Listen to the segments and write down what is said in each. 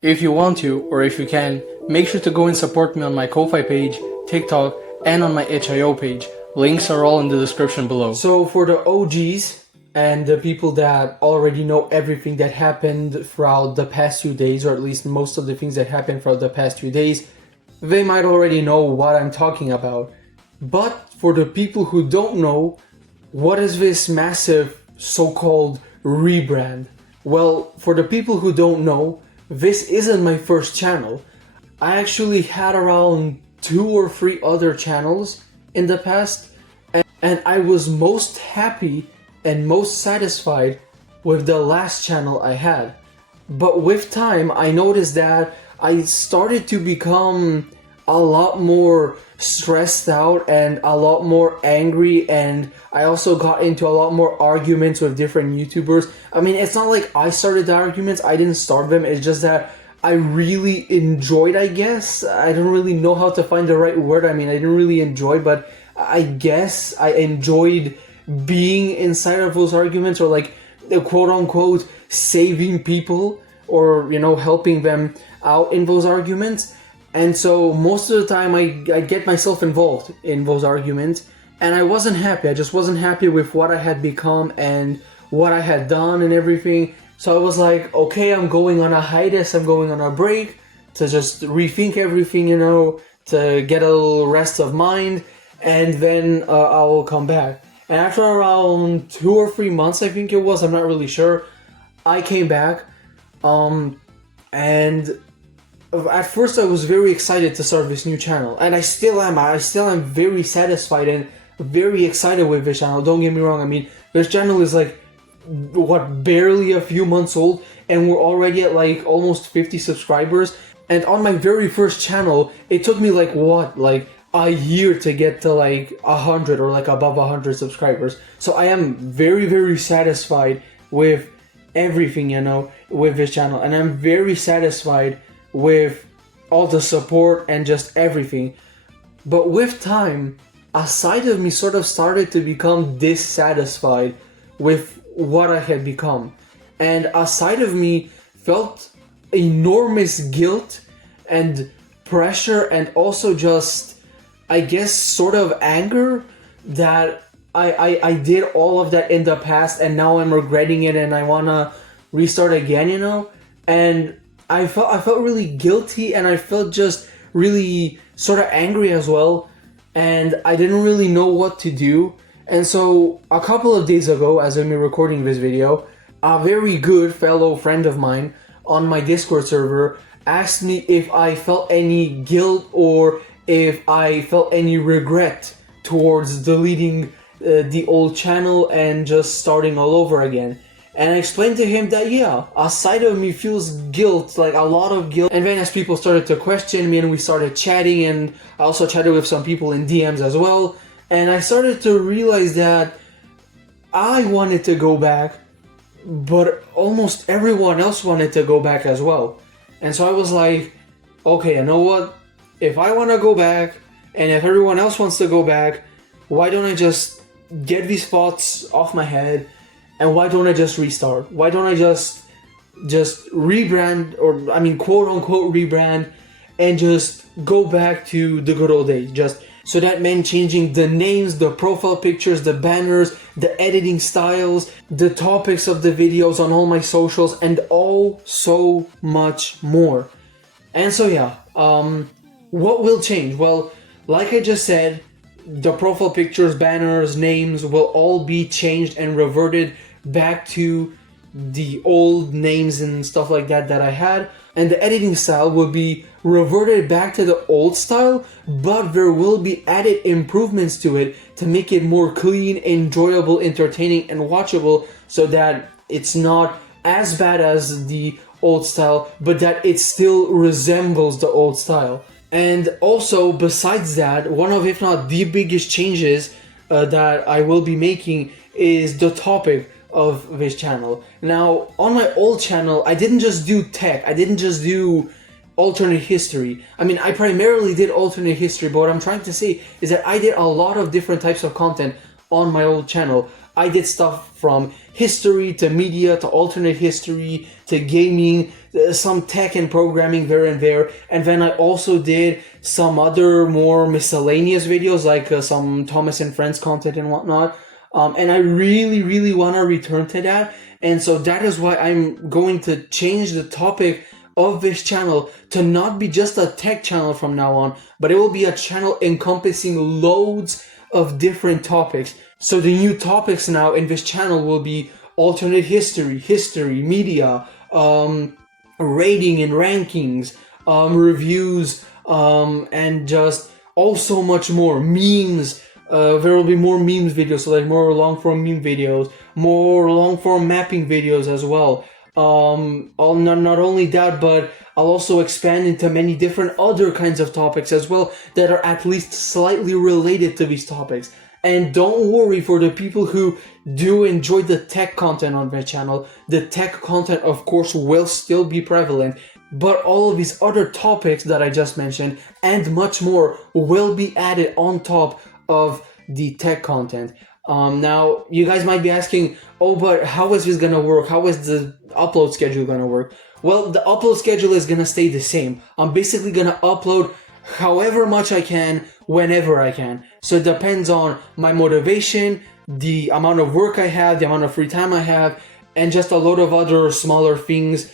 If you want to, or if you can, make sure to go and support me on my Ko-Fi page, TikTok, and on my itch.io page. Links are all in the description below. So for the OGs and the people that already know everything that happened throughout the past few days, or at least most of the things that happened throughout the past few days, they might already know what I'm talking about. But for the people who don't know, what is this massive so-called rebrand? Well, for the people who don't know, this isn't my first channel. I actually had around 2 or 3 other channels in the past, and I was most happy and most satisfied with the last channel I had. But with time, I noticed that I started to become a lot more stressed out and a lot more angry, and I also got into a lot more arguments with different YouTubers. I mean, it's not like I started the arguments, I didn't start them, it's just that I really enjoyed, I guess. I don't really know how to find the right word. I mean, I didn't really enjoy, but I guess I enjoyed being inside of those arguments, or like quote unquote saving people, or helping them out in those arguments. And so most of the time I get myself involved in those arguments, and I wasn't happy. I just wasn't happy with what I had become and what I had done and everything. So I was like, okay, I'm going on a hiatus, I'm going on a break to just rethink everything, to get a little rest of mind, and then I will come back. And after around 2 or 3 months, I think it was, I'm not really sure, I came back, and at first I was very excited to start this new channel, and I still am very satisfied and very excited with this channel. Don't get me wrong, I mean, this channel is like, barely a few months old, and we're already at like almost 50 subscribers. And on my very first channel, it took me like a year to get to like 100 or like above 100 subscribers. So I am very, very satisfied with everything, with this channel, and I'm very satisfied with all the support and just everything. But with time, a side of me sort of started to become dissatisfied with what I had become, and a side of me felt enormous guilt and pressure, and also just, I guess, sort of anger that I did all of that in the past, and now I'm regretting it, and I wanna restart again, and I felt really guilty, and I felt just really sort of angry as well, and I didn't really know what to do. And so a couple of days ago, as I'm recording this video, a very good fellow friend of mine on my Discord server asked me if I felt any guilt or if I felt any regret towards deleting the old channel and just starting all over again. And I explained to him that, yeah, a side of me feels guilt, like a lot of guilt. And then as people started to question me and we started chatting, and I also chatted with some people in DMs as well, and I started to realize that I wanted to go back, but almost everyone else wanted to go back as well. And so I was like, okay, you know what? If I want to go back, and if everyone else wants to go back, why don't I just get these thoughts off my head, and why don't I just restart? Why don't I just rebrand, or I mean quote unquote rebrand, and just go back to the good old days? So that meant changing the names, the profile pictures, the banners, the editing styles, the topics of the videos on all my socials, and so much more. And so yeah, what will change? Well, like I just said, the profile pictures, banners, names will all be changed and reverted back to the old names and stuff like that I had, and the editing style will be reverted back to the old style, but there will be added improvements to it to make it more clean, enjoyable, entertaining, and watchable, so that it's not as bad as the old style, but that it still resembles the old style. And also, besides that, one of, if not the biggest changes that I will be making is the topic of this channel. Now, on my old channel, I didn't just do tech, I didn't just do alternate history. I mean, I primarily did alternate history, but what I'm trying to say is that I did a lot of different types of content on my old channel. I did stuff from history to media to alternate history to gaming, some tech and programming there and there. And then I also did some other more miscellaneous videos like some Thomas and Friends content and whatnot. And I really, really want to return to that. And so that is why I'm going to change the topic of this channel to not be just a tech channel from now on, but it will be a channel encompassing loads of different topics. So the new topics now in this channel will be alternate history, media, rating and rankings, reviews, and just also much more. Memes. There will be more memes videos, so like more long form meme videos, more long form mapping videos as well. Not only that, but I'll also expand into many different other kinds of topics as well that are at least slightly related to these topics. And don't worry, for the people who do enjoy the tech content on my channel, the tech content of course will still be prevalent, but all of these other topics that I just mentioned and much more will be added on top of the tech content. Now, you guys might be asking, oh, but how is this gonna work? How is the upload schedule gonna work? Well, the upload schedule is gonna stay the same. I'm basically gonna upload however much I can, whenever I can. So it depends on my motivation, the amount of work I have, the amount of free time I have, and just a load of other smaller things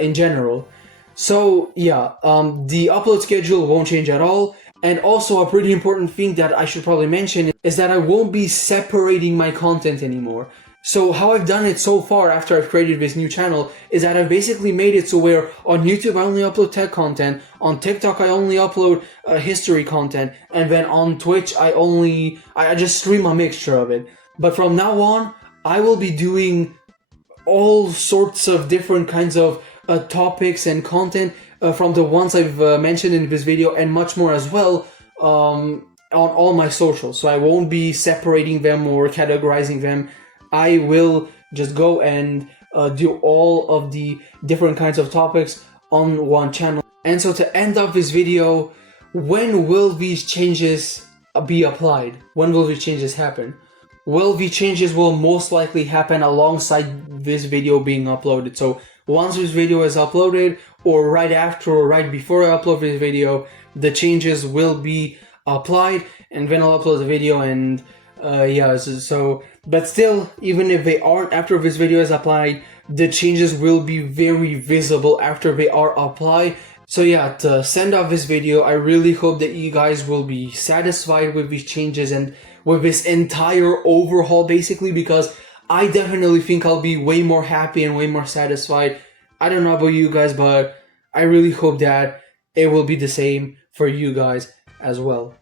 in general. So yeah, the upload schedule won't change at all. And also a pretty important thing that I should probably mention is that I won't be separating my content anymore. So how I've done it so far after I've created this new channel is that I've basically made it so where on YouTube I only upload tech content, on TikTok I only upload history content, and then on Twitch I just stream a mixture of it. But from now on, I will be doing all sorts of different kinds of topics and content from the ones I've mentioned in this video and much more as well on all my socials. So I won't be separating them or categorizing them. I will just go and do all of the different kinds of topics on one channel. And so to end off this video, when will these changes be applied? When will these changes happen? Well, the changes will most likely happen alongside this video being uploaded. So once this video is uploaded, or right after or right before I upload this video, the changes will be applied, and then I'll upload the video. And but still, even if they aren't after this video is applied, the changes will be very visible after they are applied. So yeah, to send off this video, I really hope that you guys will be satisfied with these changes and with this entire overhaul, basically, because I definitely think I'll be way more happy and way more satisfied. I don't know about you guys, but I really hope that it will be the same for you guys as well.